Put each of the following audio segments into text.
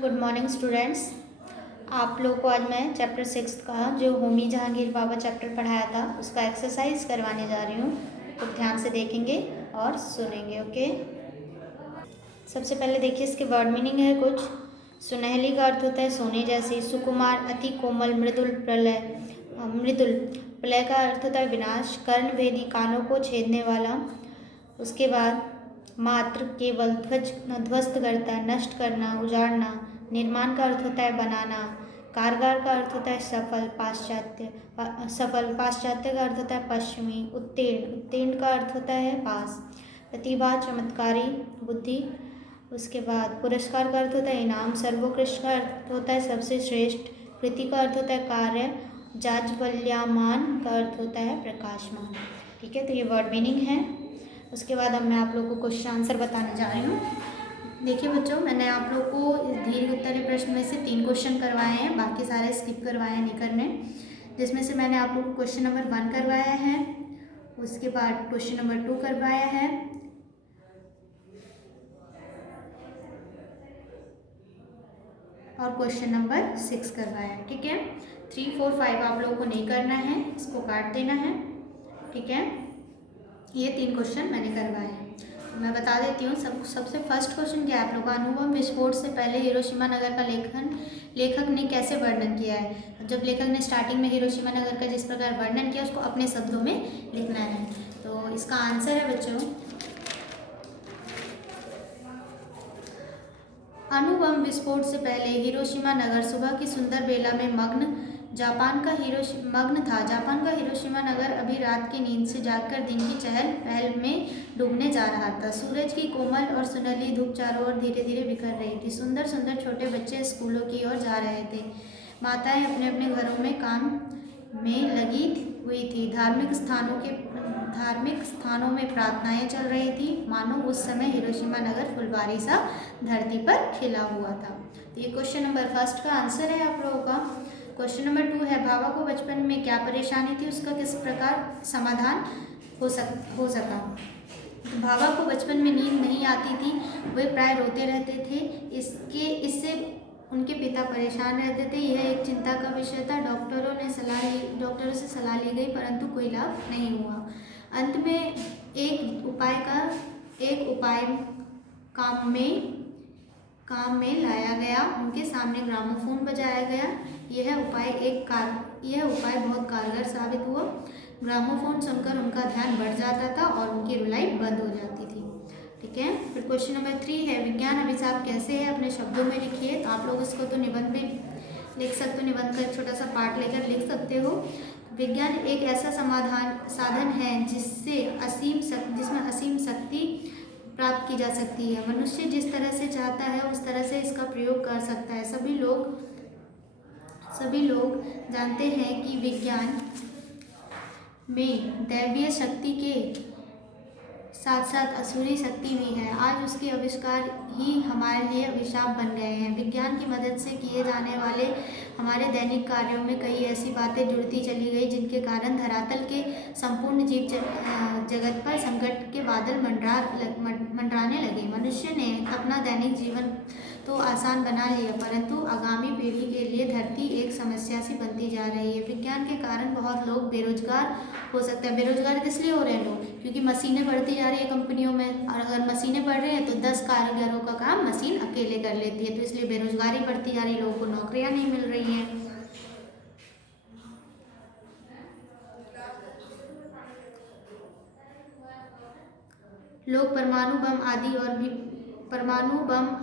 Good morning students. आप लोग को आज मैं चैप्टर 6 का जो होमी जहांगीर बाबा चैप्टर पढ़ाया था उसका एक्सरसाइज करवाने जा रही हूँ, तो ध्यान से देखेंगे और सुनेंगे। ओके, सबसे पहले देखिए इसके वर्ड मीनिंग है कुछ। सुनहली का अर्थ होता है सोने जैसी। सुकुमार अति कोमल। मृदुल प्रलय का अर्थ होता है विनाश। कर्णभेदी कानों को छेदने वाला। उसके बाद मात्र केवल ध्वस्त करता है, नष्ट करना, उजाड़ना। निर्माण का अर्थ होता है बनाना। कारगर का अर्थ होता है सफल। पाश्चात्य का अर्थ होता है पश्चिमी। उत्तीर्ण का अर्थ होता है पास। प्रतिभा चमत्कारी बुद्धि। उसके बाद पुरस्कार का अर्थ होता है इनाम। सर्वोत्कृष्ट का अर्थ होता है सबसे श्रेष्ठ। कृति का अर्थ होता है कार्य। जाज्वल्यमान का अर्थ होता है प्रकाशमान। ठीक है, तो ये वर्ड मीनिंग है। उसके बाद अब मैं आप लोगों को क्वेश्चन आंसर बताने जा रही हूँ। देखिए बच्चों, मैंने आप लोग को दीर्घ उत्तरीय प्रश्न में से 3 क्वेश्चन करवाए हैं, बाकी सारे स्किप करवाए हैं, नहीं करने। जिसमें से मैंने आप लोग को क्वेश्चन नंबर 1 करवाया है, उसके बाद क्वेश्चन नंबर 2 करवाया है, और क्वेश्चन नंबर 6 करवाया है। ठीक है, 3, 4, 5 आप लोगों को नहीं करना है, इसको काट देना है। ठीक है, ये 3 क्वेश्चन मैंने करवाए हैं। मैं बता देती हूँ सबसे फर्स्ट क्वेश्चन क्या है आप लोग का। अणुबम विस्फोट से पहले हिरोशिमा नगर का लेखक ने कैसे वर्णन किया है। जब लेखक ने स्टार्टिंग में हिरोशिमा नगर का जिस प्रकार वर्णन किया उसको अपने शब्दों में लिखना है। तो इसका आंसर है बच्चों, अणुबम विस्फोट से पहले हिरोशिमा नगर सुबह की सुंदर बेला में मग्न था। जापान का हिरोशिमा नगर अभी रात की नींद से जागकर दिन की चहल पहल में डूबने जा रहा था। सूरज की कोमल और सुनहली धूप चारों ओर धीरे धीरे बिखर रही थी। सुंदर सुंदर छोटे बच्चे स्कूलों की ओर जा रहे थे। माताएं अपने अपने घरों में काम में लगी हुई थी। धार्मिक स्थानों में प्रार्थनाएं चल रही थी, मानो उस समय हिरोशिमा नगर फुलवारी सा धरती पर खिला हुआ था। तो ये क्वेश्चन नंबर फर्स्ट का आंसर है आप लोगों का। क्वेश्चन नंबर 2 है, भाभा को बचपन में क्या परेशानी थी, उसका किस प्रकार समाधान हो सका। तो भाभा को बचपन में नींद नहीं आती थी, वे प्राय रोते रहते थे। इससे उनके पिता परेशान रहते थे। यह एक चिंता का विषय था। डॉक्टरों से सलाह ली गई, परंतु कोई लाभ नहीं हुआ। अंत में एक उपाय काम में लाया गया। उनके सामने ग्रामोफोन बजाया गया। यह उपाय बहुत कारगर साबित हुआ। ग्रामोफोन सुनकर उनका ध्यान बढ़ जाता था और उनकी रुलाई बंद हो जाती थी। ठीक है, फिर क्वेश्चन नंबर 3 है, विज्ञान अभिशाप कैसे है, अपने शब्दों में लिखिए। तो आप लोग इसको तो निबंध में लिख सकते हो, निबंध का एक छोटा सा पार्ट लेकर लिख सकते हो। विज्ञान एक ऐसा साधन है जिसमें असीम शक्ति प्राप्त की जा सकती है। मनुष्य जिस तरह से चाहता है उस तरह से इसका प्रयोग कर सकता है। सभी लोग जानते हैं कि विज्ञान में दैवीय शक्ति के साथ साथ असुरी शक्ति भी है। आज उसके आविष्कार ही हमारे लिए अभिशाप बन गए हैं। विज्ञान की मदद से किए जाने वाले हमारे दैनिक कार्यों में कई ऐसी बातें जुड़ती चली गई जिनके कारण धरातल के संपूर्ण जीव जगत पर संकट के बादल मंडराने लगे। मनुष्य ने अपना दैनिक जीवन तो आसान बना लिया, परंतु आगामी पीढ़ी के लिए धरती एक समस्या सी बनती जा रही है। विज्ञान के कारण बहुत लोग बेरोजगार हो सकते हैं। बेरोजगार किस लिए हो रहे हैं लोग, क्योंकि मशीनें बढ़ती जा रही है कंपनियों में, और अगर मशीनें बढ़ रही हैं तो 10 कारीगरों का काम मशीन अकेले कर लेती है, तो इसलिए बेरोजगारी बढ़ती जा रही है, लोगों को नौकरियां नहीं मिल रही हैं। लोग परमाणु बम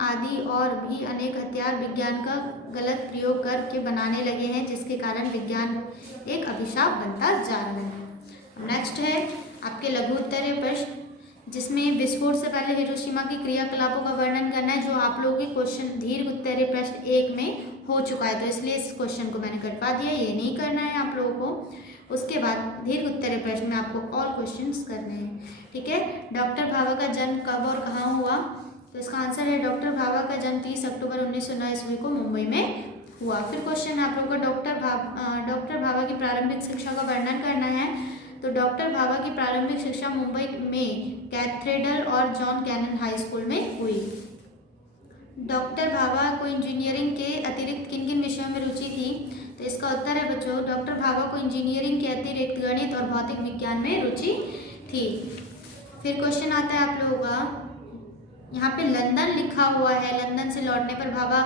आदि और भी अनेक हथियार विज्ञान का गलत प्रयोग करके बनाने लगे हैं, जिसके कारण विज्ञान एक अभिशाप बनता जा रहा है। नेक्स्ट है आपके लघु उत्तरीय प्रश्न, जिसमें विस्फोट से पहले हिरोशिमा की क्रियाकलापों का वर्णन करना है, जो आप लोगों के क्वेश्चन दीर्घ उत्तरीय प्रश्न 1 में हो चुका है, तो इसलिए इस क्वेश्चन को मैंने कटवा दिया, ये नहीं करना है आप लोगों को। उसके बाद दीर्घ उत्तरीय प्रश्न में आपको ऑल क्वेश्चंस करने हैं। ठीक है, डॉक्टर भाभा का जन्म कब और कहाँ हुआ, तो इसका आंसर है डॉक्टर भाभा का जन्म 30 अक्टूबर 1909 ईस्वी को मुंबई में हुआ। फिर क्वेश्चन आप लोगों को डॉक्टर भाभा की प्रारंभिक शिक्षा का वर्णन करना है। तो डॉक्टर भाभा की प्रारंभिक शिक्षा मुंबई में कैथेड्रल और जॉन कैनन हाई स्कूल में हुई। डॉक्टर भाभा को इंजीनियरिंग के अतिरिक्त किन किन विषयों में रुचि थी? तो इसका उत्तर है बच्चों, डॉक्टर भाभा को इंजीनियरिंग के अतिरिक्त गणित और भौतिक विज्ञान में रुचि थी। फिर क्वेश्चन आता है आप लोगों का, यहाँ पे लंदन लिखा हुआ है, लंदन से लौटने पर भाभा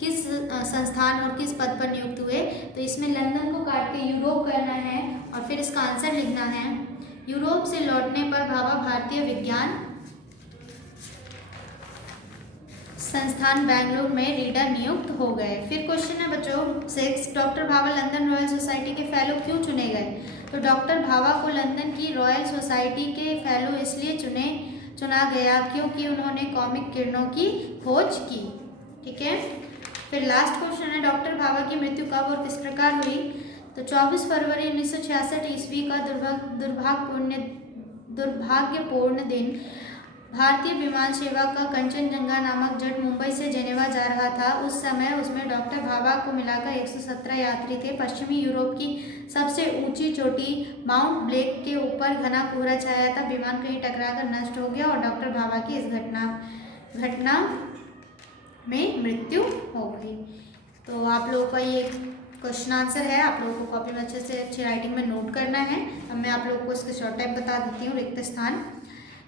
किस संस्थान और किस पद पर नियुक्त हुए? तो इसमें लंदन को काट के यूरोप करना है और फिर इसका आंसर लिखना है। यूरोप से लौटने पर भाभा भारतीय विज्ञान संस्थान बेंगलुरु में रीडर नियुक्त हो गए। फिर क्वेश्चन है बच्चों 6, doctor Bhabha London royal society के फेलो क्यों चुने गए? तो डॉक्टर भाभा को लंदन की रॉयल सोसाइटी के फेलो इसलिए चुना गया क्योंकि उन्होंने कॉमिक किरणों की खोज की। ठीक है। फिर लास्ट क्वेश्चन है, डॉक्टर भाभा की मृत्यु कब और किस प्रकार हुई? तो 24 फरवरी 1966 ईस्वी का दुर्भाग्यपूर्ण दिन भारतीय विमान सेवा का कंचनजंगा नामक जेट मुंबई से जेनेवा जा रहा था। उस समय उसमें डॉक्टर भाभा को मिलाकर 117 यात्री थे। पश्चिमी यूरोप की सबसे ऊंची चोटी माउंट ब्लैक के ऊपर घना कोहरा छाया था। विमान कहीं टकराकर नष्ट हो गया और डॉक्टर भाभा की इस घटना में मृत्यु हो गई। तो आप लोगों का ये क्वेश्चन आंसर है, आप लोगों को कॉपी में अच्छे से अच्छी राइटिंग में नोट करना है। अब मैं आप लोगों को इसका शॉर्ट टाइप बता देती हूँ। रिक्त स्थान,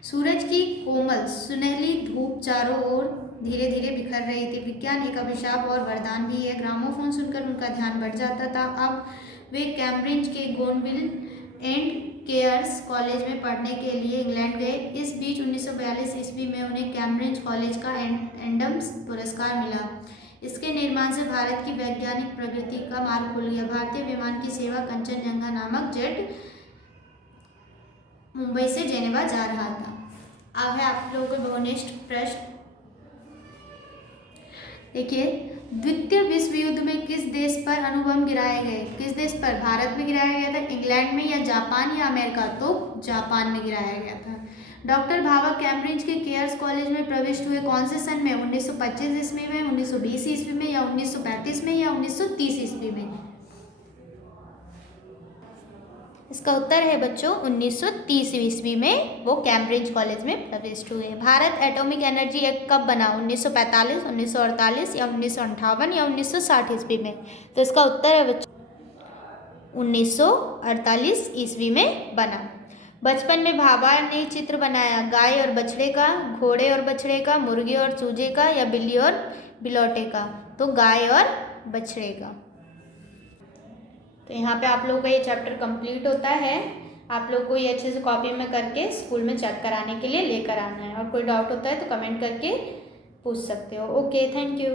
सूरज की कोमल सुनहली धूप चारों ओर धीरे धीरे बिखर रही थी। विज्ञान एक अभिशाप और वरदान भी है। ग्रामोफोन सुनकर उनका ध्यान बढ़ जाता था। अब वे कैम्ब्रिज के गोनविल एंड केयर्स कॉलेज में पढ़ने के लिए इंग्लैंड गए। इस बीच 1942 ईस्वी में उन्हें कैम्ब्रिज कॉलेज का एडम्स पुरस्कार मिला। इसके निर्माण से भारत की वैज्ञानिक प्रगति का मार्ग खुल गया। भारतीय विमान की सेवा कंचनजंगा नामक जेट मुंबई से जेनेवा जा रहा था। अब है आप लोगों को नेक्स्ट प्रश्न। देखिए, द्वितीय विश्व युद्ध में किस देश पर अणुबम गिराए गए? किस देश पर? भारत में गिराया गया था, इंग्लैंड में, या जापान या अमेरिका? तो जापान में गिराया गया था। डॉक्टर भाभा कैम्ब्रिज के केयर्स कॉलेज में प्रविष्ट हुए कौन से सन में? 1925 ईस्वी में, 1920 ईस्वी में, या 1935 में, या 1930 ईस्वी में? इसका उत्तर है बच्चों 1930 ईस्वी में वो कैम्ब्रिज कॉलेज में प्रविष्ट हुए। भारत एटॉमिक एनर्जी एक्ट कब बना? 1945, 1948, या 1958, या 1960 ईस्वी में? तो इसका उत्तर है बच्चों 1948 ईस्वी में बना। बचपन में भाभा ने चित्र बनाया गाय और बछड़े का, घोड़े और बछड़े का, मुर्गे और चूजे का, या बिल्ली और बिलौटे का? तो गाय और बछड़े का। तो यहाँ पे आप लोगों का ये चैप्टर कंप्लीट होता है। आप लोग को ये अच्छे से कॉपी में करके स्कूल में चेक कराने के लिए लेकर आना है। और कोई डाउट होता है तो कमेंट करके पूछ सकते हो। Okay, thank you.